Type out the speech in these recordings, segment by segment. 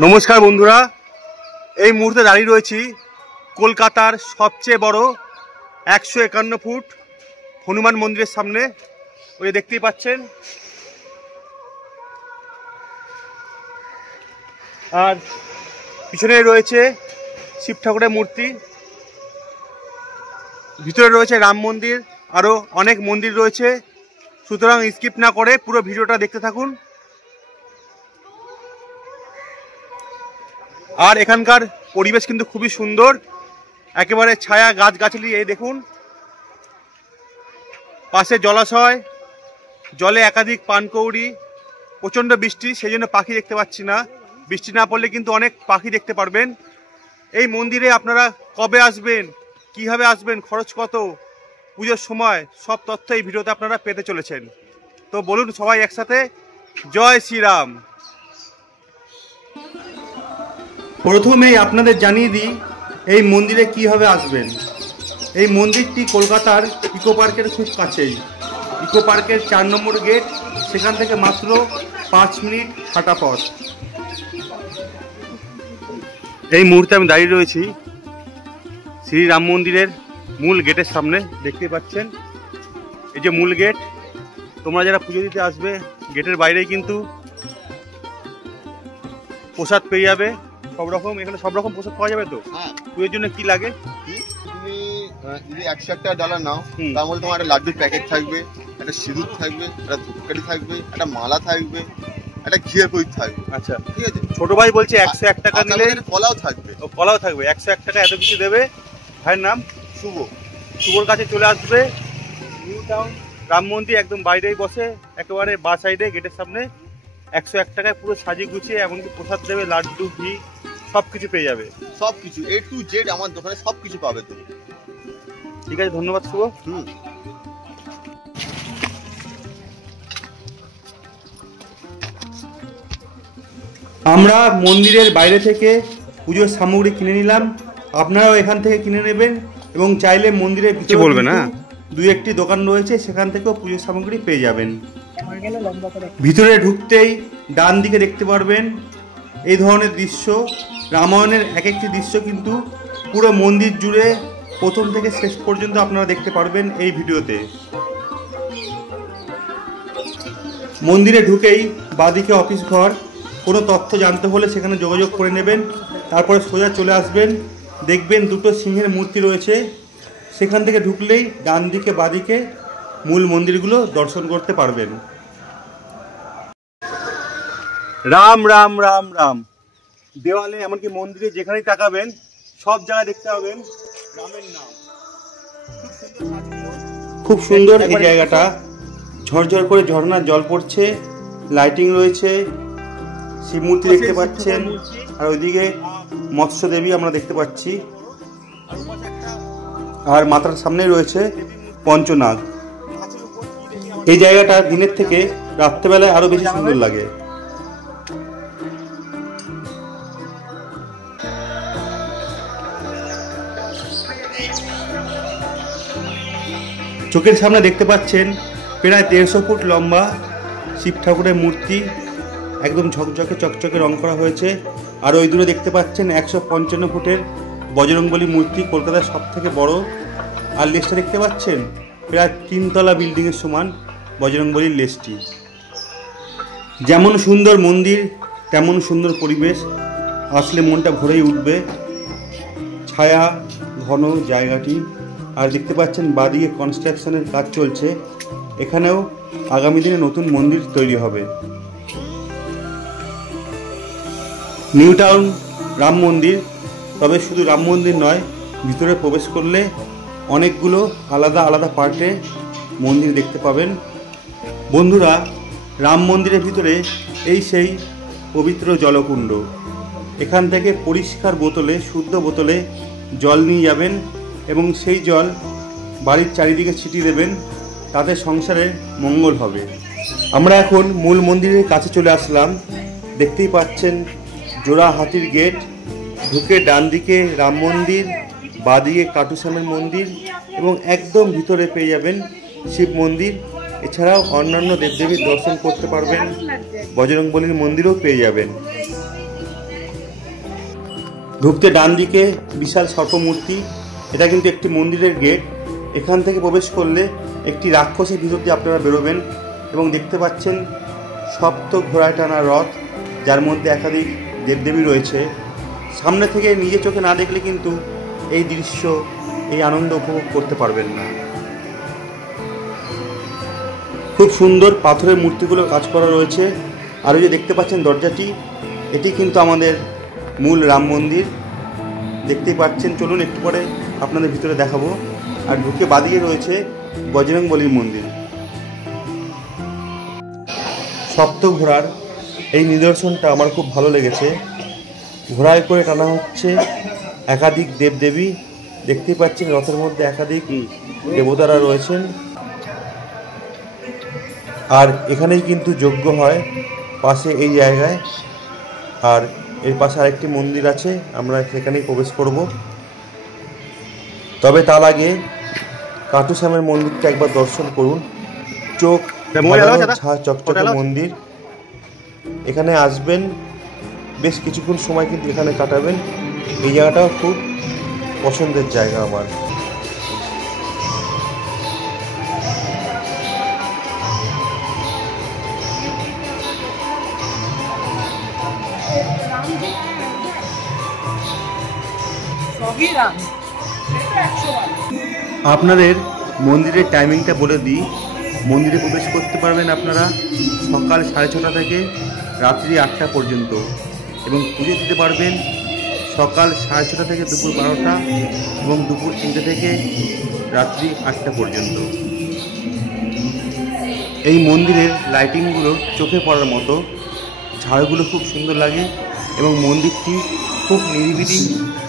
নমস্কার বন্ধুরা, এই মুহূর্তে দাঁড়িয়ে রয়েছি কলকাতার সবচেয়ে বড় 151 ফুট হনুমান মন্দিরের সামনে। ওই দেখতেই পাচ্ছেন, আর পিছনে রয়েছে শিব ঠাকুরের মূর্তি, ভিতরে রয়েছে রাম মন্দির, আরও অনেক মন্দির রয়েছে। সুতরাং স্কিপ না করে পুরো ভিডিওটা দেখতে থাকুন। আর এখানকার পরিবেশ কিন্তু খুবই সুন্দর, একেবারে ছায়া গাছগাছালি। এই দেখুন, পাশে জলাশয়, জলে একাধিক পানকৌড়ি, প্রচণ্ড বৃষ্টি, সেই জন্য পাখি দেখতে পাচ্ছি না। বৃষ্টি না পড়লে কিন্তু অনেক পাখি দেখতে পারবেন। এই মন্দিরে আপনারা কবে আসবেন, কিভাবে আসবেন, খরচ কত, পুজোর সময়, সব তথ্য এই ভিডিওতে আপনারা পেতে চলেছেন। তো বলুন সবাই একসাথে, জয় শ্রীরাম। প্রথমেই আপনাদের জানিয়ে দিই এই মন্দিরে কিভাবে আসবেন। এই মন্দিরটি কলকাতার ইকো পার্কের খুব কাছেই, ইকো পার্কের 4 নম্বর গেট, সেখান থেকে মাত্র 5 মিনিট হাঁটা পথ। এই মুহূর্তে আমি দাঁড়িয়ে রয়েছি শ্রীরাম মন্দিরের মূল গেটের সামনে, দেখতে পাচ্ছেন এই যে মূল গেট। তোমরা যারা পুজো দিতে আসবে, গেটের বাইরেই কিন্তু প্রসাদ পেয়ে যাবে সব রকম। এখানে সব রকম প্রসাদ পাওয়া যাবে তো? হ্যাঁ। পুজোর জন্য কি লাগে? তুমি যদি 101 টাকা ডলার নাও, তার মধ্যে তোমার একটা লাড্ডুর প্যাকেট থাকবে, একটা সিঁদুর থাকবে, একটা ধূপকাঠি থাকবে, একটা মালা থাকবে, একটা ঘিয়ের প্রদীপ থাকবে। আচ্ছা, ঠিক আছে। ছোট ভাই বলছে 101 টাকা নিলে কলাও থাকবে। ও, কলাও থাকবে। 101 টাকা এত কিছু দেবে। ভাইয়ের নাম শুভ। শুভর কাছে চলে আসবে। নিউ টাউন রাম মন্দির একদম বাইরেই বসে, একেবারে বা সাইডে গেটের সামনে। 101 টাকায় পুরো সাজিয়ে গুছিয়ে এমনকি প্রসাদ দেবে, লাড্ডু, ঘি, সব কিছু পেয়ে যাবে। সব কিছু A to Z আমার দোকানে সব কিছু পাবে তুমি। ঠিক আছে, ধন্যবাদ শুভ। আমরা মন্দিরের বাইরে থেকে পুজোর সামগ্রী কিনে নিলাম, আপনারাও এখান থেকে কিনে নেবেন। এবং চাইলে মন্দিরের ভিতরে বলবেন না, 2-1টি দোকান রয়েছে, সেখান থেকেও পুজোর সামগ্রী পেয়ে যাবেন। ভিতরে ঢুকতেই ডান দিকে দেখতে পারবেন এই ধরনের দৃশ্য। রামায়ণের এক একটি দৃশ্য কিন্তু পুরো মন্দির জুড়ে প্রথম থেকে শেষ পর্যন্ত আপনারা দেখতে পারবেন এই ভিডিওতে। মন্দিরে ঢুকেই বাঁদিকে অফিস ঘর, কোনো তথ্য জানতে হলে সেখানে যোগাযোগ করে নেবেন। তারপরে সোজা চলে আসবেন, দেখবেন 2টো সিংহের মূর্তি রয়েছে। সেখান থেকে ঢুকলেই ডান দিকে বাঁদিকে মূল মন্দিরগুলো দর্শন করতে পারবেন। রাম রাম রাম রাম, দেওয়ালে এমনকি মন্দিরে যেখানেই তাকাবেন সব জায়গায় দেখতে পাবেন রামের নাম। খুব সুন্দর এই জায়গাটা, ঝরঝর করে ঝর্ণার জল পড়ছে, লাইটিং রয়েছে, শিব মূর্তি দেখতে পাচ্ছেন, আর ওইদিকে মৎস্য দেবী আমরা দেখতে পাচ্ছি, আর মাথার সামনে রয়েছে পঞ্চনাগ। এই জায়গাটা দিনের থেকে রাত্রেবেলায় আরো বেশি সুন্দর লাগে। চোখের সামনে দেখতে পাচ্ছেন প্রায় 150 ফুট লম্বা শিব ঠাকুরের মূর্তি, একদম ঝকঝকে চকচকে রং করা হয়েছে। আর ওই দূরে দেখতে পাচ্ছেন 155 ফুটের বজরংবলী মূর্তি, কলকাতার সব থেকে বড়। আর লেজটা দেখতে পাচ্ছেন প্রায় 3 তলা বিল্ডিংয়ের সমান বজরংবলীর লেজটি। যেমন সুন্দর মন্দির তেমন সুন্দর পরিবেশ, আসলে মনটা ভরেই উঠবে। ছায়া ঘন জায়গাটি, আর দেখতে পাচ্ছেন বাদিকে কনস্ট্রাকশনের কাজ চলছে। এখানেও আগামী দিনে নতুন মন্দির তৈরি হবে। নিউ টাউন রাম মন্দির, তবে শুধু রাম মন্দির নয়, ভিতরে প্রবেশ করলে অনেকগুলো আলাদা আলাদা পার্টে মন্দির দেখতে পাবেন। বন্ধুরা, রাম মন্দিরের ভিতরে এই সেই পবিত্র জলকুণ্ড। এখান থেকে পরিষ্কার বোতলে, শুদ্ধ বোতলে জল নিয়ে যাবেন এবং সেই জল বাড়ির চারিদিকে ছিটিয়ে দেবেন, তাতে সংসারে মঙ্গল হবে। আমরা এখন মূল মন্দিরের কাছে চলে আসলাম। দেখতেই পাচ্ছেন জোড়া হাতির গেট, ঢুকে ডান দিকে রাম মন্দির, বাঁদিকে কাটুশ্যামের মন্দির এবং একদম ভিতরে পেয়ে যাবেন শিব মন্দির। এছাড়াও অন্যান্য দেবদেবীর দর্শন করতে পারবেন, বজরংবলীর মন্দিরও পেয়ে যাবেন। ঢুকতে ডান দিকে বিশাল সর্পমূর্তি, এটা কিন্তু একটি মন্দিরের গেট। এখান থেকে প্রবেশ করলে একটি রাক্ষসের ভিতর দিয়ে আপনারা বেরোবেন এবং দেখতে পাচ্ছেন সপ্ত ঘোড়ায় টানা রথ, যার মধ্যে একাধিক দেবদেবী রয়েছে। সামনে থেকে নিজে চোখে না দেখলে কিন্তু এই দৃশ্য, এই আনন্দ উপভোগ করতে পারবেন না। খুব সুন্দর পাথরের মূর্তিগুলো কাজ করা রয়েছে। আর ওই যে দেখতে পাচ্ছেন দরজাটি, এটি কিন্তু আমাদের মূল রাম মন্দির, দেখতেই পাচ্ছেন। চলুন একটু পরে আপনাদের ভিতরে দেখাবো। আর ঢুকে বাদিকে রয়েছে বজরংবলীর মন্দির। সপ্ত ঘোড়ার এই নিদর্শনটা আমার খুব ভালো লেগেছে। ঘোড়ায় করে টানা হচ্ছে একাধিক দেবদেবী, দেখতেই পাচ্ছেন রথের মধ্যে একাধিক দেবতারা রয়েছেন। আর এখানেই কিন্তু যজ্ঞ হয় পাশে এই জায়গায়। আর এর পাশে আরেকটি মন্দির আছে, আমরা সেখানেই প্রবেশ করব। তবে তার আগে কাটু শ্যামের মন্দিরটা একবার দর্শন করুন। চোখ চকচকে মন্দির, এখানে আসবেন, বেশ কিছুক্ষণ সময় কিন্তু এখানে কাটাবেন। এই জায়গাটাও খুব পছন্দের জায়গা আমার। আপনাদের মন্দিরের টাইমিংটা বলে দিই। মন্দিরে প্রবেশ করতে পারবেন আপনারা সকাল 6:30 থেকে রাত্রি 8টা পর্যন্ত, এবং পুজো দিতে পারবেন সকাল 6:30 থেকে দুপুর 12টা এবং দুপুর 3টে থেকে রাত্রি 8টা পর্যন্ত। এই মন্দিরের লাইটিংগুলো চোখে পড়ার মতো, ঝাড়গুলো খুব সুন্দর লাগে এবং মন্দিরটি খুব নিরিবিলি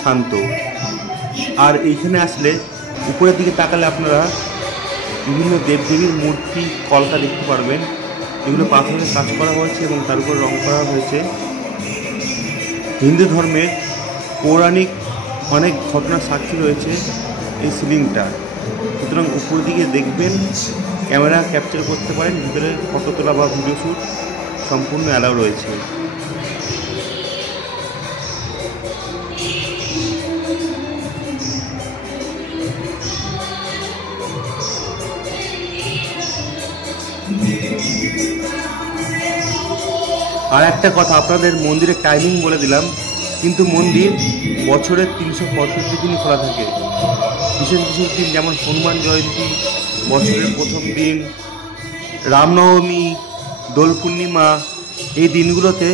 শান্ত। আর এইখানে আসলে উপরের দিকে তাকালে আপনারা বিভিন্ন দেবদেবীর মূর্তি কলকা দেখতে পারবেন। এগুলো পাথরের কাজ করা হয়েছে এবং তার উপর রং করা হয়েছে। হিন্দু ধর্মের পৌরাণিক অনেক ঘটনার সাক্ষী রয়েছে এই সিলিংটা। সুতরাং উপর দিকে দেখবেন, ক্যামেরা ক্যাপচার করতে পারেন, ভিতরে ফটো তোলা বা ভিডিও শ্যুট সম্পূর্ণ অ্যালাউ রয়েছে। আর একটা কথা, আপনাদের মন্দিরের টাইমিং বলে দিলাম, কিন্তু মন্দির বছরের 365 দিনই খোলা থাকে। বিশেষ বিশেষ দিন যেমন হনুমান জয়ন্তী, বছরের প্রথম দিন, রামনবমী, দোল পূর্ণিমা, এই দিনগুলোতে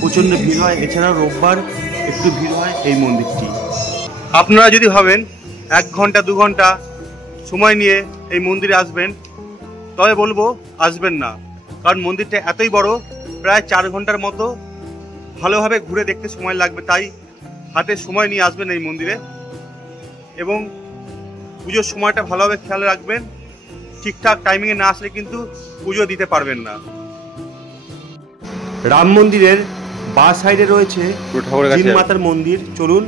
প্রচণ্ড ভিড় হয়। এছাড়াও রোববার একটু ভিড় হয় এই মন্দিরটি। আপনারা যদি ভাবেন 1 ঘন্টা 2 ঘন্টা সময় নিয়ে এই মন্দিরে আসবেন, তবে বলবো আসবেন না, কারণ মন্দিরটা এতই বড়, প্রায় 4 ঘন্টার মতো ভালোভাবে ঘুরে দেখতে সময় লাগবে। তাই হাতে সময় নিয়ে আসবেন এই মন্দিরে এবং পুজোর সময়টা ভালোভাবে খেয়াল রাখবেন। ঠিকঠাক টাইমিংয়ে না আসলে কিন্তু পুজো দিতে পারবেন না। রাম মন্দিরের বাঁ সাইডে রয়েছে জিন মাতার মন্দির। চলুন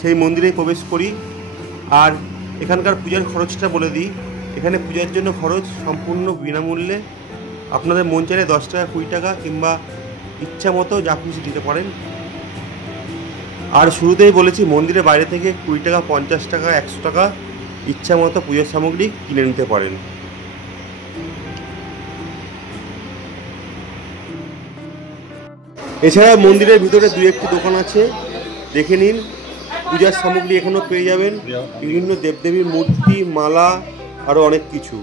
সেই মন্দিরে প্রবেশ করি। আর এখানকার পূজার খরচটা বলে দিই। এখানে পূজার জন্য খরচ সম্পূর্ণ বিনামূল্যে। আপনাদের মন চাইলে 10 টাকা, 20 টাকা কিংবা ইচ্ছা মতো যা খুশি দিতে পারেন। আর শুরুতেই বলেছি, মন্দিরের বাইরে থেকে 20 টাকা, 50 টাকা, 100 টাকা ইচ্ছা মতো পূজার সামগ্রী কিনে নিতে পারেন। এছাড়া মন্দিরের ভিতরে 2-1টি দোকান আছে, দেখে নিন। পূজার সামগ্রী এখানেও পেয়ে যাবেন, বিভিন্ন দেবদেবীর মূর্তি, মালা, আরও অনেক কিছু।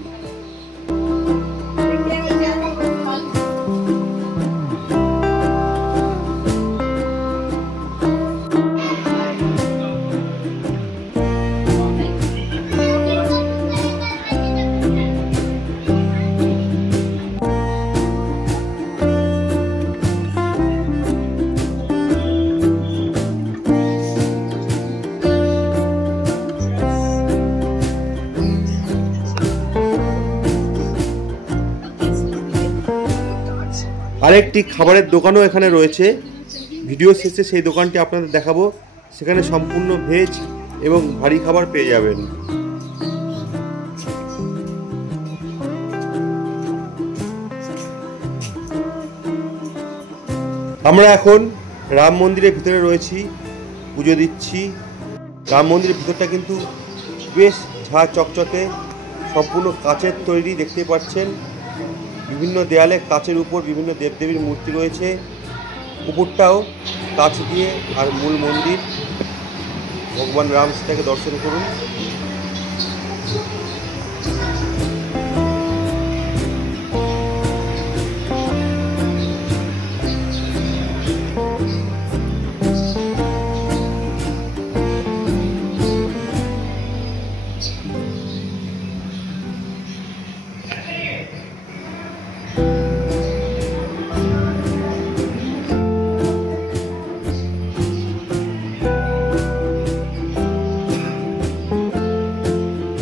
আরেকটি খাবারের দোকানও এখানে রয়েছে। ভিডিও শেষে সেই দোকানটি আপনাদের দেখাবো। সেখানে সম্পূর্ণ ভেজ এবং ভারী খাবার পেয়ে যাবেন। আমরা এখন রাম মন্দিরের ভিতরে রয়েছি। পুজো দিচ্ছি। রাম মন্দিরের ভিতরটা কিন্তু বেশ ঝাঁ চকচকে, সম্পূর্ণ কাচের তৈরি, দেখতে পাচ্ছেন। বিভিন্ন দেয়ালে কাচের উপর বিভিন্ন দেবদেবীর মূর্তি রয়েছে, উপরটাও কাচ দিয়ে। আর মূল মন্দির, ভগবান রাম সীতাকে দর্শন করুন।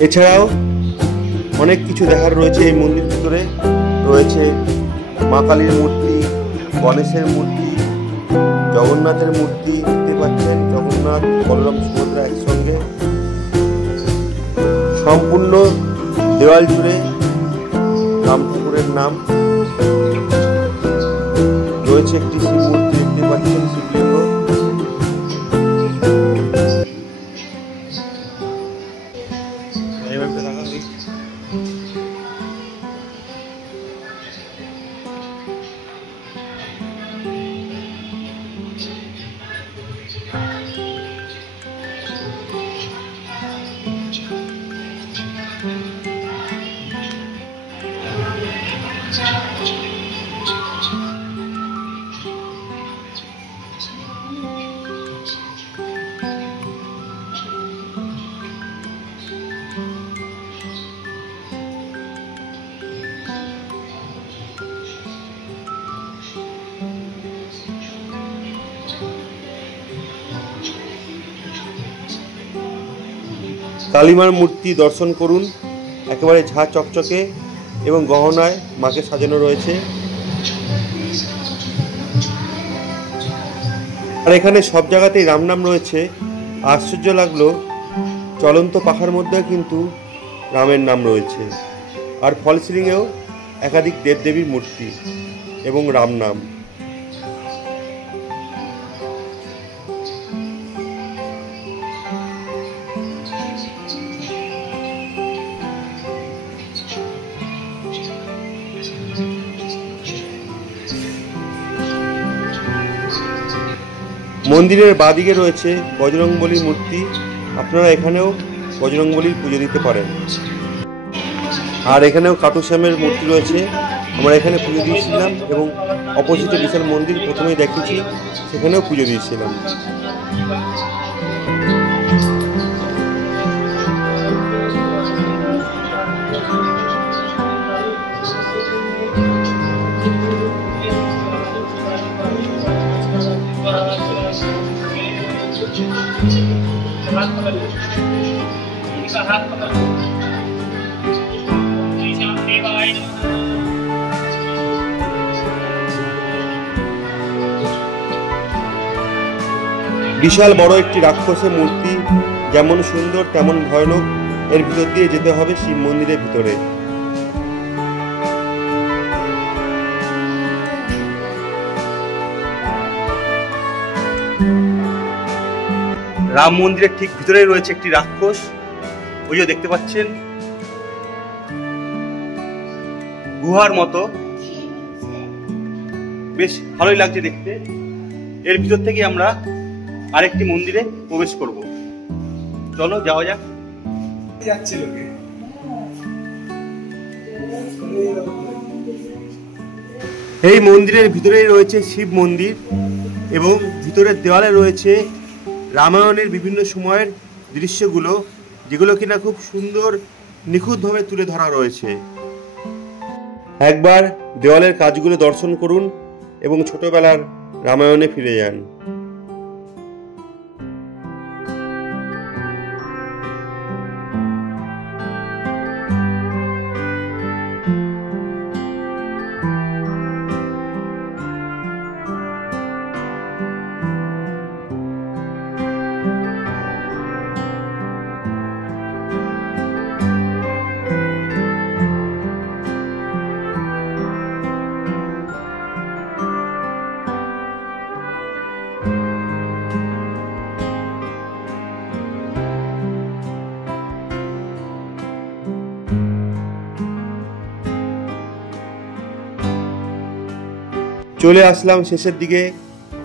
এছাড়াও অনেক কিছু দেখার রয়েছে এই মন্দির ভিতরে। রয়েছে মা কালীর মূর্তি, গণেশের মূর্তি, জগন্নাথের মূর্তি, দেখতে পাচ্ছেন জগন্নাথ, বলরাম, সুভদ্রা একসঙ্গে। সম্পূর্ণ দেওয়াল জুড়ে রাম ঠাকুরের নাম। রয়েছে একটি শিব মূর্তি, দেখতে পাচ্ছেন শিবলিঙ্গ। কালীমার মূর্তি দর্শন করুন, একেবারে ঝাঁ চকচকে এবং গহনায় মাকে সাজানো রয়েছে। আর এখানে সব জায়গাতেই রাম নাম রয়েছে। আশ্চর্য লাগলো, চলন্ত পাখার মধ্যে কিন্তু রামের নাম রয়েছে। আর ফল সিলিংয়েও একাধিক দেবদেবীর মূর্তি এবং রাম নাম। মন্দিরের বাঁদিকে রয়েছে বজরংবলীর মূর্তি। আপনারা এখানেও বজরংবলীর পুজো দিতে পারেন। আর এখানেও কাটুশ্যামের মূর্তি রয়েছে। আমরা এখানে পুজো দিয়েছিলাম এবং অপোজিটে বিশাল মন্দির প্রথমেই দেখেছি, সেখানেও পুজো দিয়েছিলাম। বিশাল বড় একটি রাক্ষসের মূর্তি, যেমন সুন্দর তেমন ভয়ানক। এর ভিতর দিয়ে যেতে হবে শিব মন্দিরের ভিতরে। রাম মন্দিরের ঠিক ভিতরেই রয়েছে একটি রাক্ষস, ওই যে দেখতে পাচ্ছেন, গুহার মতো, বেশ ভালোই লাগছে দেখতে। এর ভিতর থেকে আমরা আরেকটি মন্দিরে প্রবেশ করব। চলো যাওয়া যাক। এই মন্দিরের ভিতরেই রয়েছে শিব মন্দির এবং ভিতরের দেওয়ালে রয়েছে রামায়ণের বিভিন্ন সময়ের দৃশ্যগুলো, যেগুলো কিনা খুব সুন্দর নিখুঁতভাবে তুলে ধরা রয়েছে। একবার দেওয়ালের কাজগুলো দর্শন করুন এবং ছোটবেলার রামায়ণে ফিরে যান। চলে আসলাম শেষের দিকে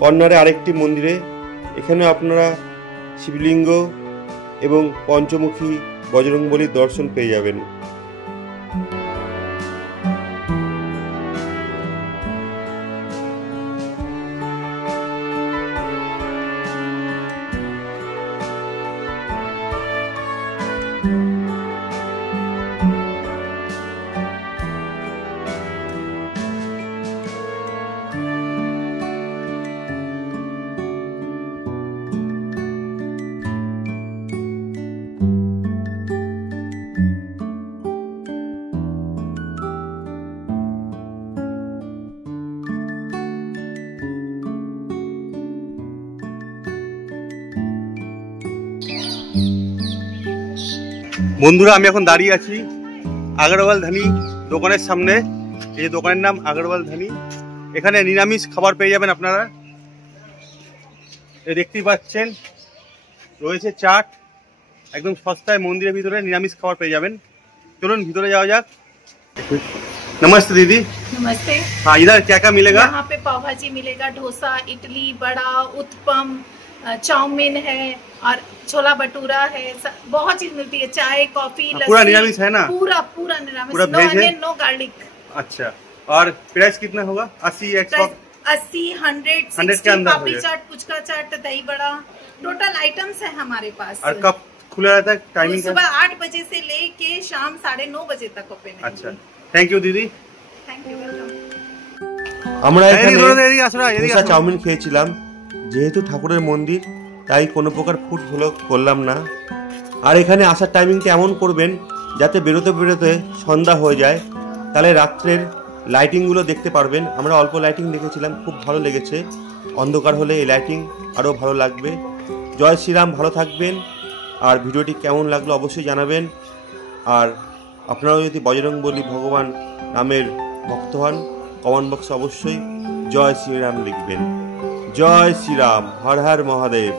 কর্নারে আরেকটি মন্দিরে। এখানে আপনারা শিবলিঙ্গ এবং পঞ্চমুখী বজরংবলীর দর্শন পেয়ে যাবেন। বন্ধুরা, আমি এখন দাঁড়িয়ে আছি আগরওয়াল ধানি দোকানের সামনে। এই যে দোকানের নাম আগরওয়াল ধানি। এখানে নিরামিষ খাবার পেয়ে যাবেন আপনারা। দেখতেই পাচ্ছেন রয়েছে চাট, একদম সস্তায় মন্দিরের ভিতরে নিরামিষ খাবার পেয়ে যাবেন। চলুন ভিতরে যাওয়া যাক। नमस्ते दीदी। नमस्ते। हाँ, इधर क्या क्या मिलेगा? यहाँ पे पाव भाजी मिलेगा, डोसा, इडली, बड़ा, उत्पम, चाउमीन है और छोला भटूरा है। बहुत चीज मिलती है, चाय, कॉफी, लस्सी। पूरा निरामिष है ना? पूरा निरामिष, पूरा नो वेज है? Onion, no garlic. अच्छा, और प्राइस कितना होगा? 80, 100? 80, 100, 100 के अंदर पापड़ी चाट, पुचका चाट, दही बड़ा, टोटल आइटम्स है हमारे पास। और कब खुला रहता है टाइमिंग? सुबह 8 बजे से लेके शाम 9:30 बजे तक ओपन है। अच्छा, थैंक यू दीदी। Thank you, welcome. আমরা এখানে ডোসা চাউমিন খেয়েছিলাম। যেহেতু ঠাকুরের মন্দির তাই কোনো প্রকার ফুড ভ্লগ করলাম না। আর এখানে আসার টাইমিংটা এমন করবেন যাতে বেরোতে বেরোতে সন্ধ্যা হয়ে যায়, তাহলে রাত্রের লাইটিংগুলো দেখতে পারবেন। আমরা অল্প লাইটিং দেখেছিলাম, খুব ভালো লেগেছে। অন্ধকার হলে এই লাইটিং আরও ভালো লাগবে। জয় শ্রীরাম, ভালো থাকবেন। আর ভিডিওটি কেমন লাগলো অবশ্যই জানাবেন। আর আপনারাও যদি বজরংবলী ভগবান রামের ভক্ত হন, কমেন্ট বক্সে অবশ্যই জয় শ্রীরাম লিখবেন। জয় শ্রীরাম, হর হর মহাদেব।